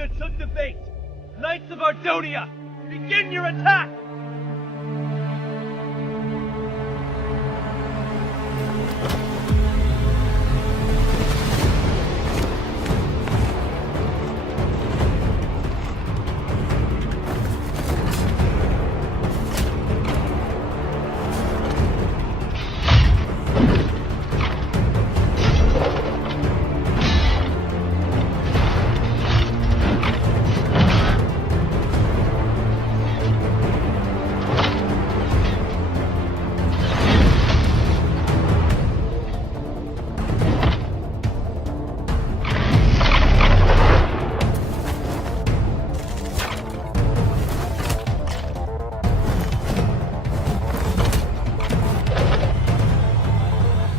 that took the bait! Knights of Ardonia, begin your attack!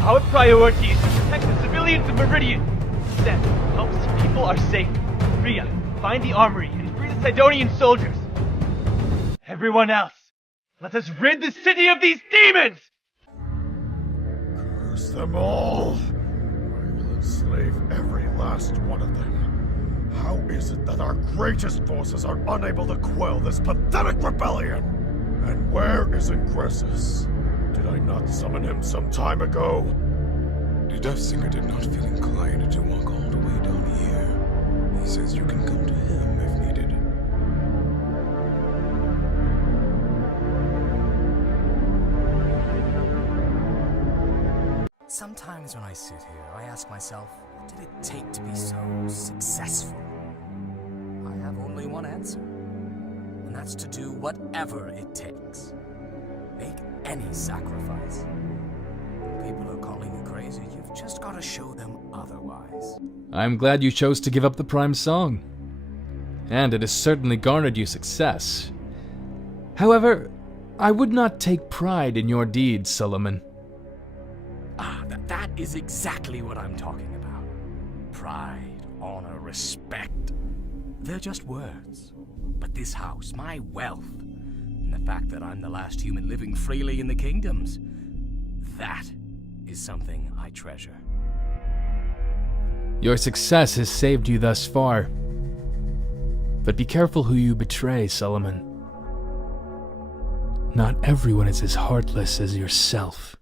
Our priority is to protect the civilians of Meridian. Then, help see people are safe. Rhea, find the armory and free the Sidonian soldiers. Everyone else, let us rid the city of these demons! Curse them all! I will enslave every last one of them. How is it that our greatest forces are unable to quell this pathetic rebellion? And where is Ingressus? Did I not summon him some time ago? The Death Singer did not feel inclined to walk all the way down here. He says you can come to him if needed. Sometimes when I sit here, I ask myself, what did it take to be so successful? I have only one answer, and that's to do whatever it takes. Make any sacrifice. People are calling you crazy, you've just got to show them otherwise. I'm glad you chose to give up the Prime Song. And it has certainly garnered you success. However, I would not take pride in your deeds, Solomon. That is exactly what I'm talking about. Pride, honor, respect. They're just words. But this house, my wealth, and the fact that I'm the last human living freely in the kingdoms, that is something I treasure. Your success has saved you thus far. But be careful who you betray, Solomon. Not everyone is as heartless as yourself.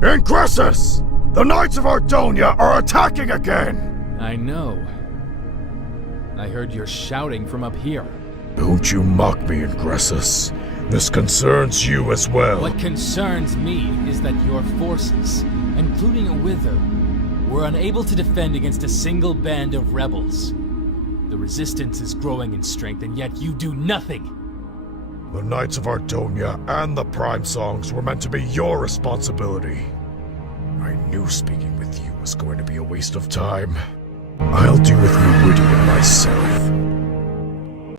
Ingressus! The Knights of Ardonia are attacking again! I know. I heard your shouting from up here. Don't you mock me, Ingressus. This concerns you as well. What concerns me is that your forces, including a Wither, were unable to defend against a single band of rebels. The resistance is growing in strength, and yet you do nothing. The Knights of Ardonia and the Prime Songs were meant to be your responsibility. I knew speaking with you was going to be a waste of time. I'll deal with Meridian myself.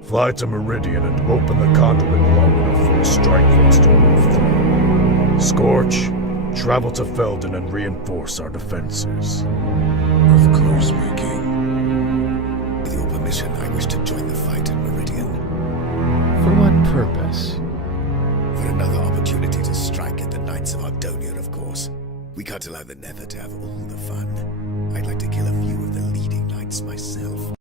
Fly to Meridian and open the conduit long enough for a strike force to move through. Scorch, travel to Felden and reinforce our defenses. Of course, my king. With your permission, I wish to join the fight at Meridian. For what purpose? For another opportunity to strike at the Knights of Ardonia, of course. We can't allow the Nether to have all the fun. I'd like to kill a few of the leading knights myself.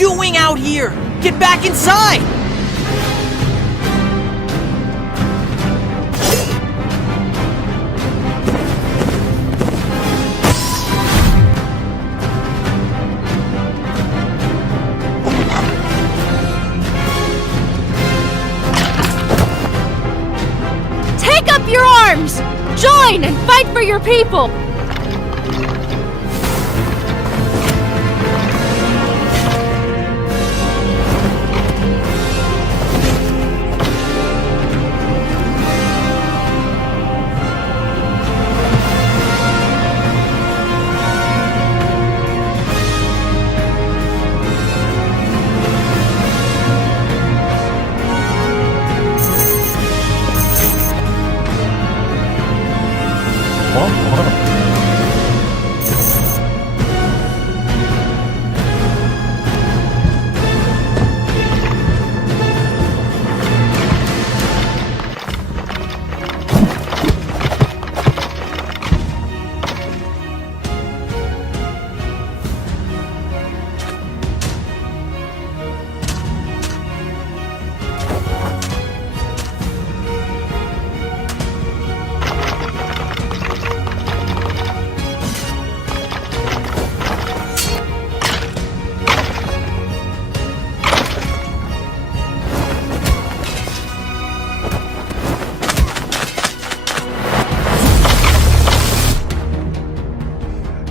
doing out here? Get back inside! Take up your arms! Join and fight for your people!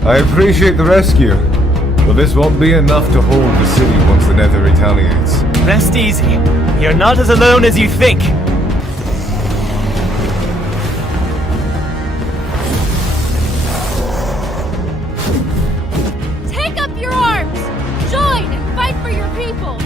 I appreciate the rescue, but this won't be enough to hold the city once the Nether retaliates. Rest easy. You're not as alone as you think. Take up your arms! Join and fight for your people!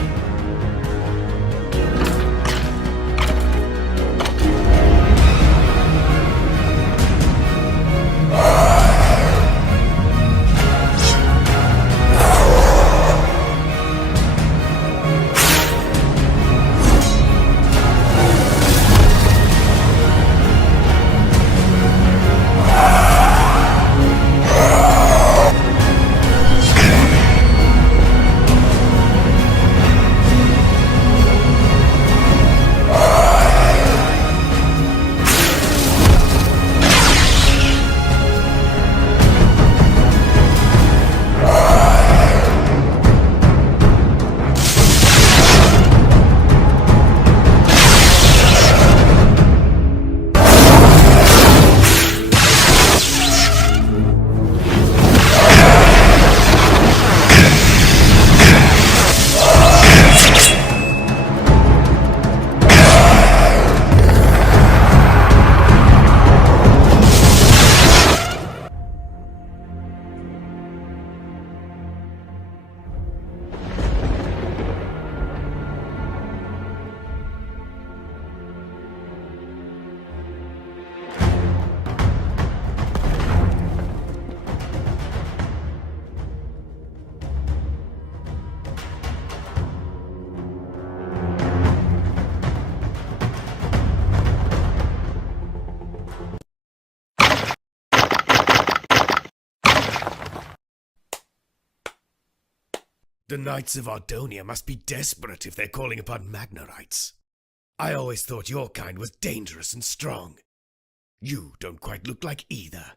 The Knights of Ardonia must be desperate if they're calling upon Magnerites. I always thought your kind was dangerous and strong. You don't quite look like either.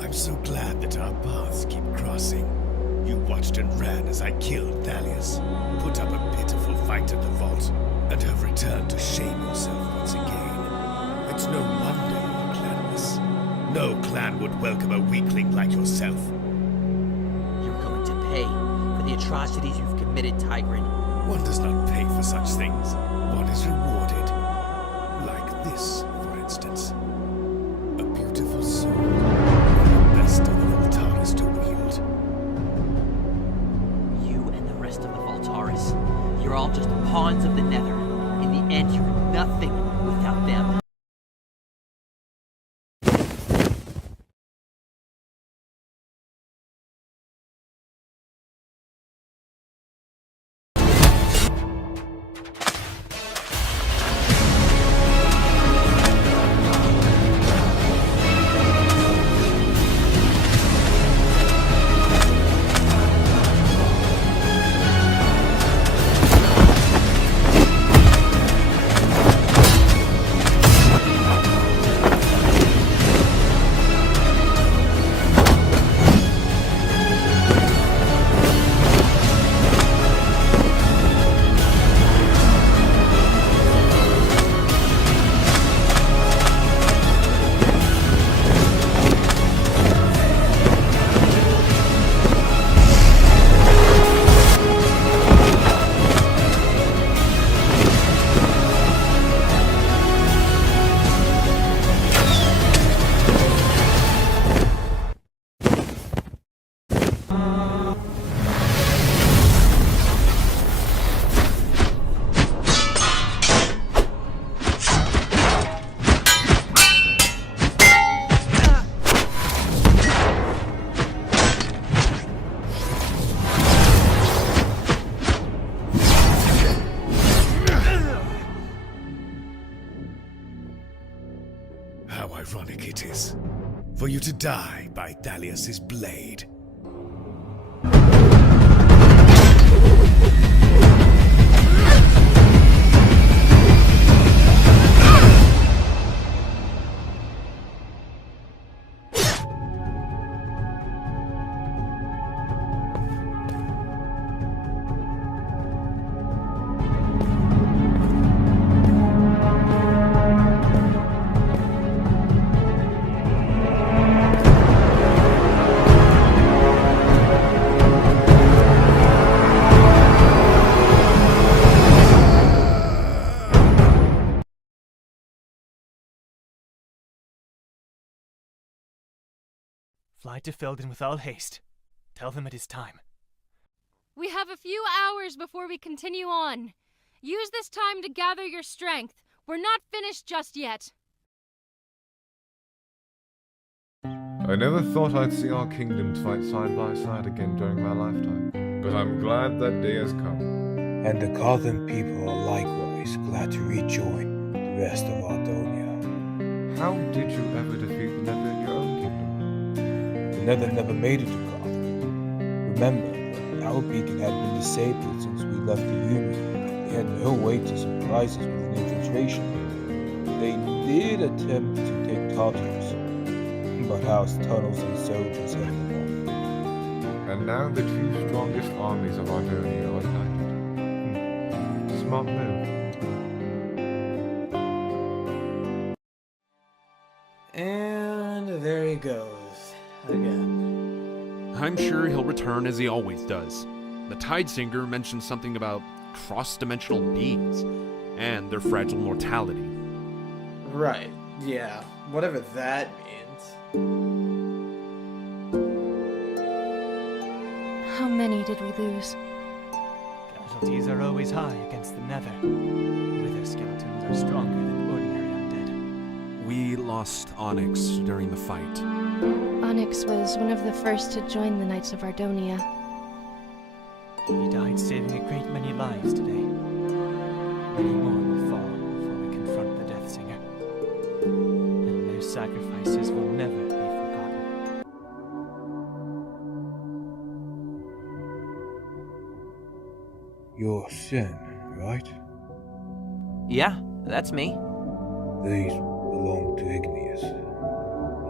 I'm so glad that our paths keep crossing. You watched and ran as I killed Thalius, put up a pitiful fight at the vault, and have returned to shame yourself once again. It's no wonder you're clanless. No clan would welcome a weakling like yourself. You're going to pay for the atrocities you've committed, Tigrin. One does not pay for such things. One is rewarded. Like this, for instance. A beautiful sword. The best of the Voltaris to wield. You and the rest of the Voltaris How ironic it is for you to die by Thalias's blade. Fly to Felden with all haste. Tell them it is time. We have a few hours before we continue on. Use this time to gather your strength. We're not finished just yet. I never thought I'd see our kingdoms fight side by side again during my lifetime, but I'm glad that day has come. And the Cothan people are likewise glad to rejoin the rest of Ardonia. How did you ever defeat the Nether in your own kingdom? The Nether never made it to Cothan. Remember that our beacon had been disabled since we left the Union. They had no way to surprise us with an infiltration. They did attempt to take Tartarus, but our tunnels and soldiers held them off. And now the two strongest armies of Ardonia are united. Smart move. And there he goes, again. I'm sure he'll return as he always does. The Tidesinger mentioned something about cross-dimensional beings and their fragile mortality. Right, yeah, whatever that means. How many did we lose? Casualties are always high against the Nether. Wither skeletons are stronger than ordinary undead. We lost Onyx during the fight. Onyx was one of the first to join the Knights of Ardonia. He died saving a great many lives today. Many more will fall before we confront the Death Singer. And their sacrifices will never be forgotten. You're Sin, right? Yeah, that's me. These belong to Igneous.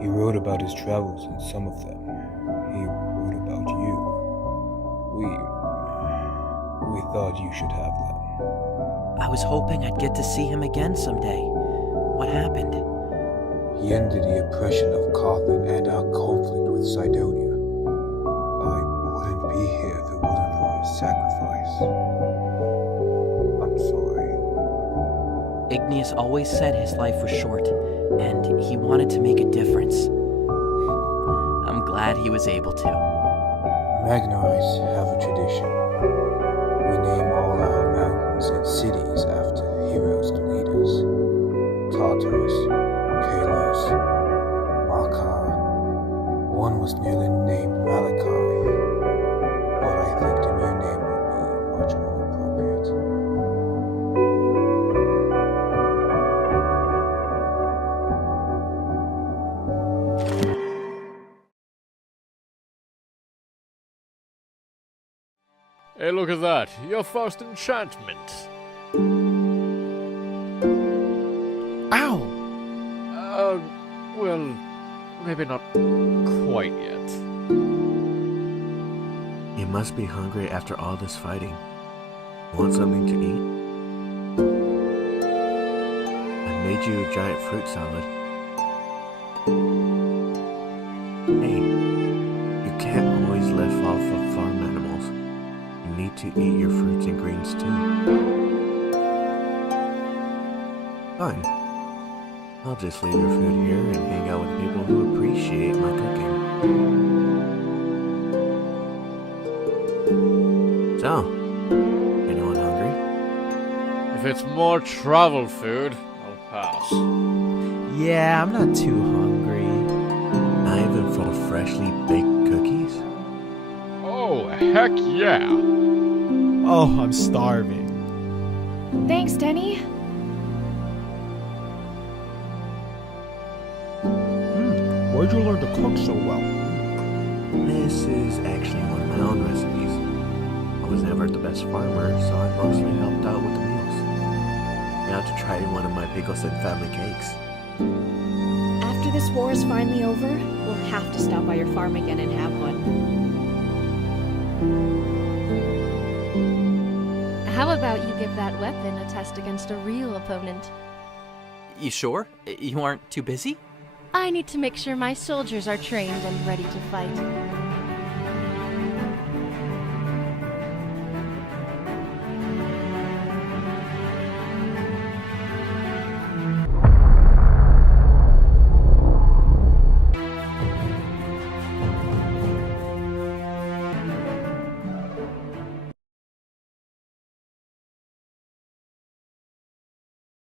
He wrote about his travels in some of them. He wrote about you. We thought you should have them. I was hoping I'd get to see him again someday. What happened? He ended the oppression of Cothan and our conflict with Cydonia. I wouldn't be here if it wasn't for his sacrifice. I'm sorry. Igneous always said his life was short, and he wanted to make a difference. I'm glad he was able to. Magnarites have a tradition. We name all our mountains and cities after heroes and leaders. Tartarus, Kalos, Makar. One was nearly named Malachi, but I think the new name would be much more appropriate. Hey, look at that. Your first enchantment. Ow! Well, maybe not quite yet. You must be hungry after all this fighting. Want something to eat? I made you a giant fruit salad. Hey, you can't always live off of farm animals. You need to eat your fruits and greens too. Fine. I'll just leave your food here and hang out with people who appreciate my cooking. So, anyone hungry? If it's more travel food, I'll pass. Yeah, I'm not too hungry. Not even for freshly baked cookies? Oh, heck yeah! Oh, I'm starving. Thanks, Denny. Where'd you learn to cook so well? This is actually one of my own recipes. I was never the best farmer, so I mostly helped out with the meals. You have to try one of my pickles and family cakes. After this war is finally over, we'll have to stop by your farm again and have one. How about you give that weapon a test against a real opponent? You sure? You aren't too busy? I need to make sure my soldiers are trained and ready to fight.